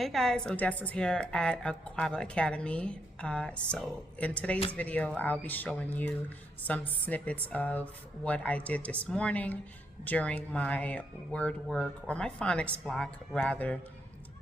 Hey guys, Odessa's here at Aquaba Academy. So in today's video, I'll be showing you some snippets of what I did this morning during my word work, or my phonics block rather,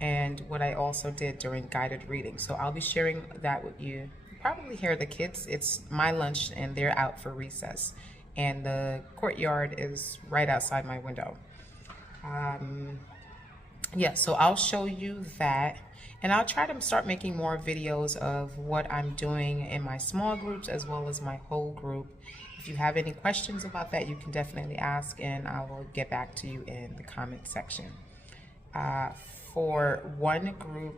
and what I also did during guided reading. So I'll be sharing that with you. You probably hear the kids. It's my lunch and they're out for recess. And the courtyard is right outside my window. Yeah, so I'll show you that, and I'll try to start making more videos of what I'm doing in my small groups as well as my whole group. If you have any questions about that, you can definitely ask, and I will get back to you in the comment section. For one group,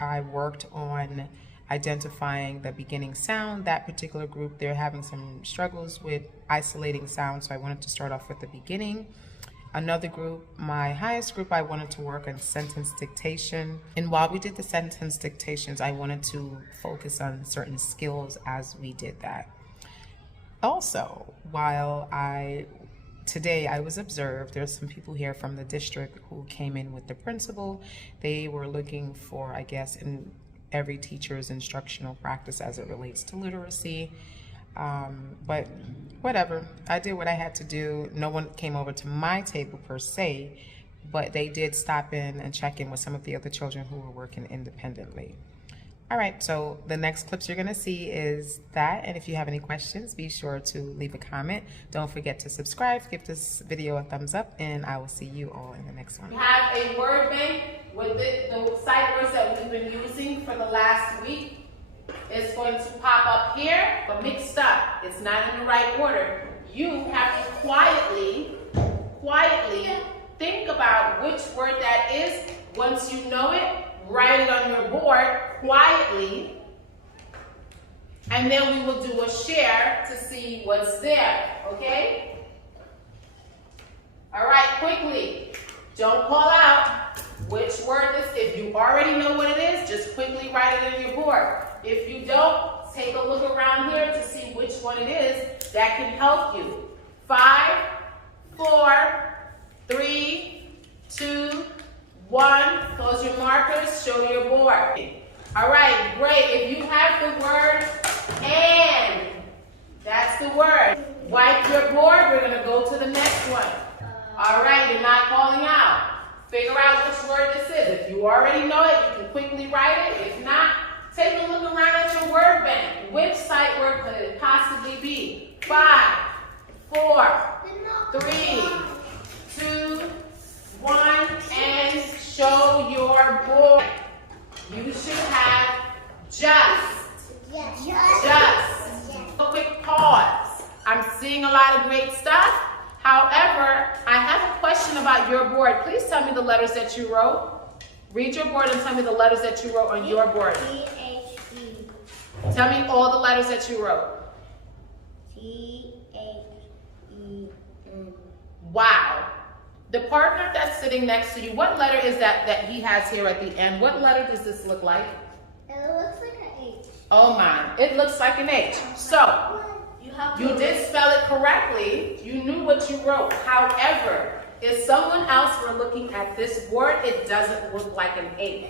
I worked on identifying the beginning sound. That particular group, they're having some struggles with isolating sound, so I wanted to start off with the beginning. Another group, my highest group, I wanted to work on sentence dictation. And while we did the sentence dictations, I wanted to focus on certain skills as we did that. Also, today I was observed, there's some people here from the district who came in with the principal. They were looking for, I guess, in every teacher's instructional practice as it relates to literacy. But whatever, I did what I had to do. No one came over to my table per se, but they did stop in and check in with some of the other children who were working independently. All right, so the next clips you're gonna see is that, and if you have any questions, be sure to leave a comment. Don't forget to subscribe, give this video a thumbs up, and I will see you all in the next one. We have a word bank with the sight words that we've been using for the last week. It's going to pop up here, but mixed up. It's not in the right order. You have to quietly think about which word that is. Once you know it, write it on your board quietly, and then we will do a share to see what's there, okay? All right, quickly. Don't call out which word this is. If you already know what it is, just quickly write it on your board. If you don't, take a look around here to see which one it is that can help you. 5, 4, 3, 2, 1. Close your markers, show your board. All right, great. If you have the word and, that's the word. Wipe your board, we're gonna go to the next one. All right, you're not calling out. Figure out which word this is. If you already know it, you can quickly write it. If not, take a look around at your word bank. Which sight word could it possibly be? 5, 4, 3, 2, 1, and show your board. You should have just. A quick pause. I'm seeing a lot of great stuff. However, I have a question about your board. Please tell me the letters that you wrote. Read your board and tell me the letters that you wrote on your board. T-H-E. Tell me all the letters that you wrote. T-H-E-N. Wow. The partner that's sitting next to you, what letter is that he has here at the end? What letter does this look like? It looks like an H. Oh my, it looks like an H. So, you did spell it correctly. You knew what you wrote. However, if someone else were looking at this board, it doesn't look like an N.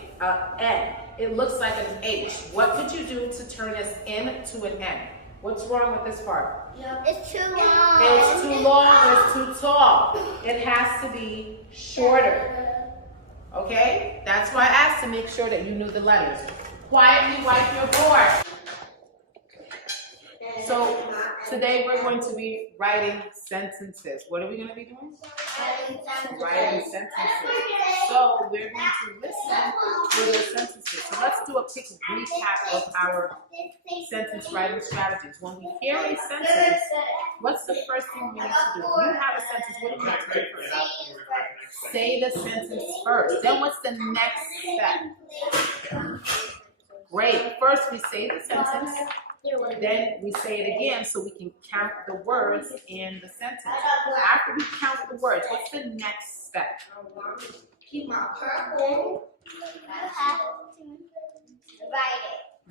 It looks like an H. What could you do to turn this N to an N? What's wrong with this part? It's too long. It's too long, it's too tall. It has to be shorter. Okay? That's why I asked to make sure that you knew the letters. Quietly wipe your board. So today we're going to be writing sentences. What are we going to be doing? Writing sentences. So we're going to listen to the sentences. So let's do a quick recap of our sentence writing strategies. When we hear a sentence, what's the first thing we need to do? If you have a sentence, what do we need to do first? Say the sentence first. Then what's the next step? Great. First we say the sentence. Then we say it again so we can count the words in the sentence. After we count the words, what's the next step? Keep my purple. Write it.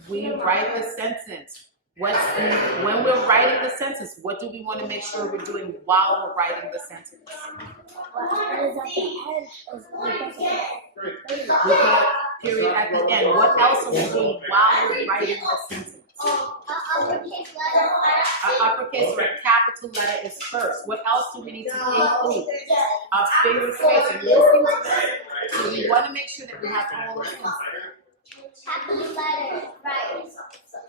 We write the sentence. When we're writing the sentence, what do we want to make sure we're doing while we're writing the sentence? We put a period at the end. What else are we doing while we're writing the sentence? Uppercase letter. An uppercase or a capital letter is first. What else do we need to include? A finger space. Are you listening to that? So we want to make sure that we have all of these. Capital letters. Right.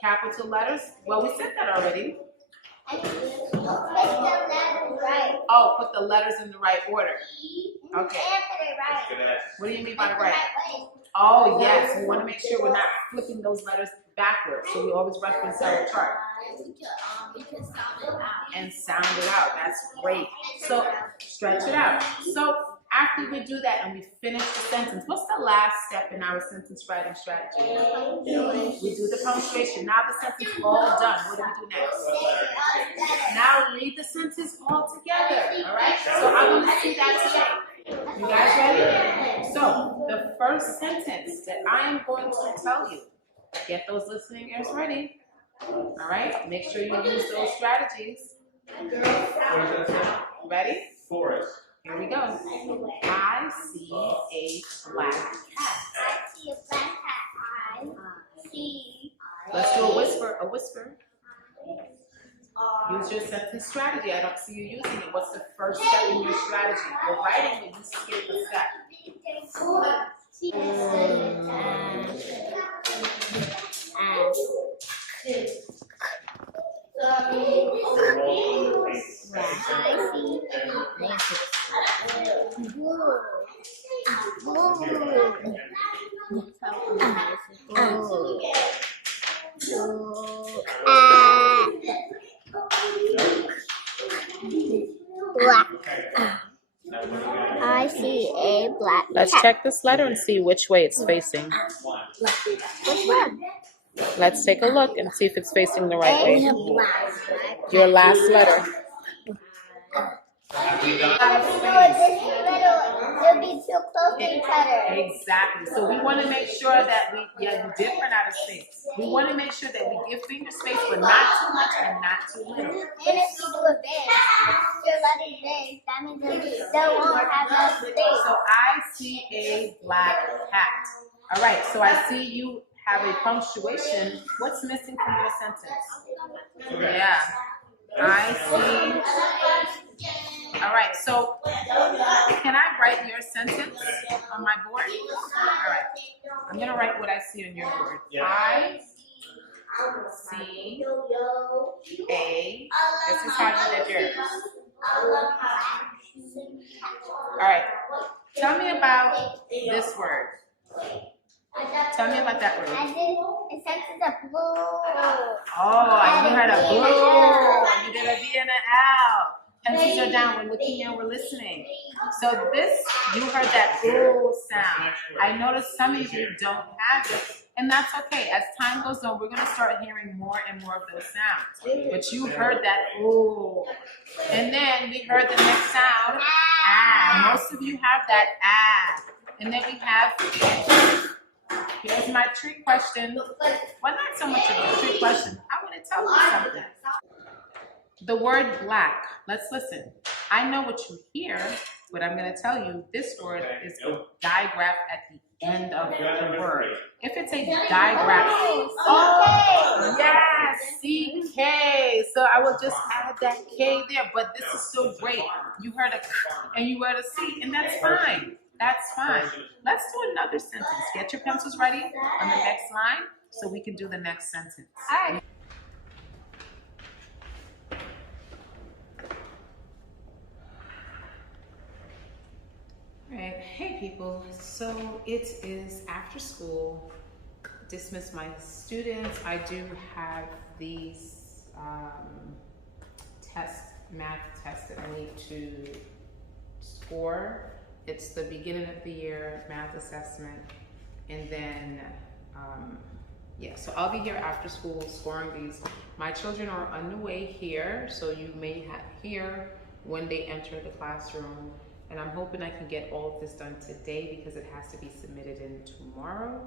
Capital letters? Well, we said that already. And put the letters right. Oh, put the letters in the right order. Okay. And put it right. What do you mean by The right? way. Oh, yes. We want to make sure we're not flipping those letters backwards. So we always reference our chart. We can sound it out. And sound it out. That's great. So stretch it out. So after we do that and we finish the sentence, what's the last step in our sentence writing strategy? We do the punctuation. Now the sentence is all done. What do we do next? Now read the sentence all together. All right? So I want to see that today. You guys ready? So the first sentence that I am going to tell you, get those listening ears ready. All right? Make sure you use those strategies. Ready? Forest. Here we go. I see a black cat. I see a black cat. I see. Let's do a whisper. A whisper. Use your sentence strategy. I don't see you using it. What's the first step in your strategy? You're writing, but you skip a step. I see a black Let's check this letter and see which way it's facing. Which one? Let's take a look and see if it's facing the right way. Your last letter. They'll be too close to each other. Exactly. So we want to make sure that we different out of space. We want to make sure that we give finger space, but not too much and not too little. And if you do it big, your letter big, that means they won't have enough space. So I see a black cat. All right. So I see you have a punctuation. What's missing from your sentence? Yeah. I see. All right, so can I write your sentence on my board? All right, I'm gonna write what I see on your board. I see a, this is how you did yours. All right, tell me about this word. Tell me about that word. It says it's a blue. Oh, you heard a blue. You did a B and an L. Pencils are down. We're looking and we're listening. So this, you heard that ooh sound. I noticed some of you don't have it, and that's okay. As time goes on, we're going to start hearing more and more of those sounds. But you heard that ooh. And then we heard the next sound, ah. Most of you have that ah. And then we have, here's my trick question. Well, not so much of a trick question. I want to tell you something. The word black. Let's listen. I know what you hear, but I'm going to tell you this word is a digraph at the end of the word. If it's a digraph, oh, yes, CK. So I will just add that K there, but this is so great. You heard a K and you heard a C, and that's fine. That's fine. Let's do another sentence. Get your pencils ready on the next line so we can do the next sentence. All right. Alright, hey people, so it is after school, dismiss my students. I do have these math tests that I need to score. It's the beginning of the year math assessment, and then yeah, so I'll be here after school scoring these. My children are on the way here, so you may hear when they enter the classroom. And I'm hoping I can get all of this done today because it has to be submitted in tomorrow.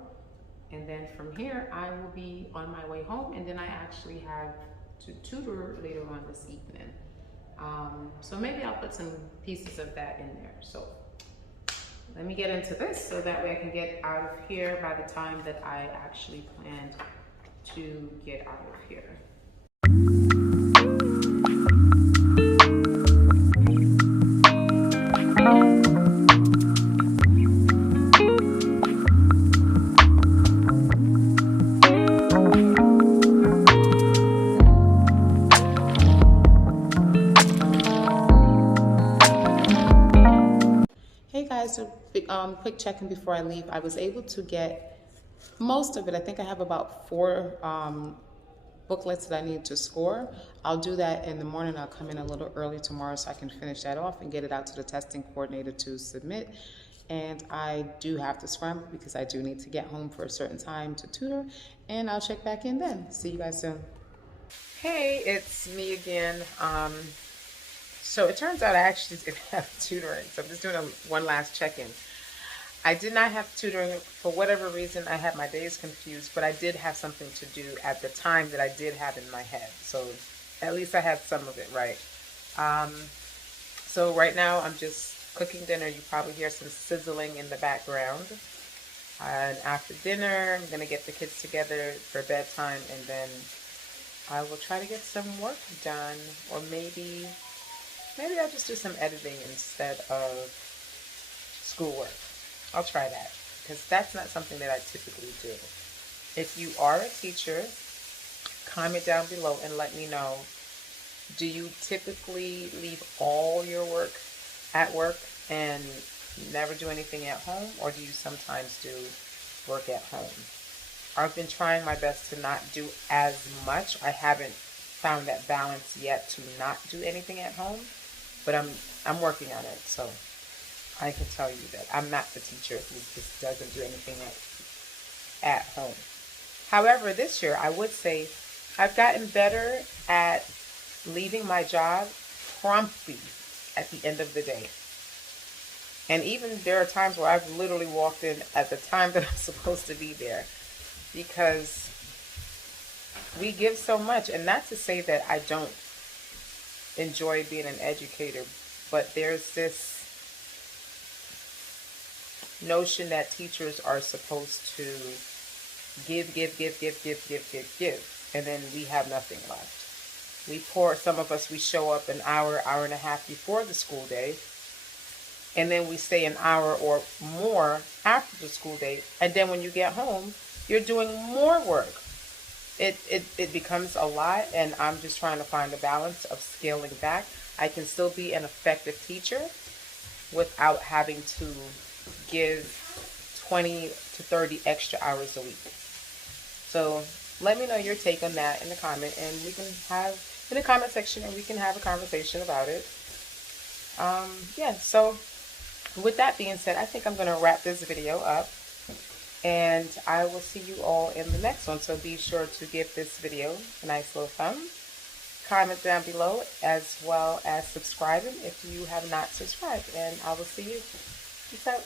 And then from here, I will be on my way home, and then I actually have to tutor later on this evening. So maybe I'll put some pieces of that in there. So let me get into this so that way I can get out of here by the time that I actually planned to get out of here. Hey guys, a quick check-in before I leave. I was able to get most of it. I think I have about 4 booklets that I need to score. I'll do that in the morning. I'll come in a little early tomorrow so I can finish that off and get it out to the testing coordinator to submit. And I do have to scramble because I do need to get home for a certain time to tutor, and I'll check back in then. See you guys soon. Hey, it's me again. So it turns out I actually did have tutoring. So I'm just doing one last check-in. I did not have tutoring for whatever reason. I had my days confused, but I did have something to do at the time that I did have in my head. So at least I had some of it right. So right now I'm just cooking dinner. You probably hear some sizzling in the background. And after dinner, I'm gonna get the kids together for bedtime, and then I will try to get some work done, or maybe I'll just do some editing instead of schoolwork. I'll try that, because that's not something that I typically do. If you are a teacher, comment down below and let me know, do you typically leave all your work at work and never do anything at home, or do you sometimes do work at home? I've been trying my best to not do as much. I haven't found that balance yet to not do anything at home, but I'm working on it. So I can tell you that I'm not the teacher who just doesn't do anything at home. However, this year I would say I've gotten better at leaving my job promptly at the end of the day. And even there are times where I've literally walked in at the time that I'm supposed to be there, because we give so much. And not to say that I don't enjoy being an educator, but there's this notion that teachers are supposed to give, and then we have nothing left. Some of us, we show up an hour and a half before the school day, and then we stay an hour or more after the school day, and then when you get home, you're doing more work. It becomes a lot, and I'm just trying to find a balance of scaling back. I can still be an effective teacher without having to give 20 to 30 extra hours a week. So let me know your take on that in the comment, and we can have in the comment section, and we can have a conversation about it. Yeah, so with that being said, I think I'm going to wrap this video up, and I will see you all in the next one. So be sure to give this video a nice little thumb, comment down below, as well as subscribing if you have not subscribed, and I will see you. Peace out.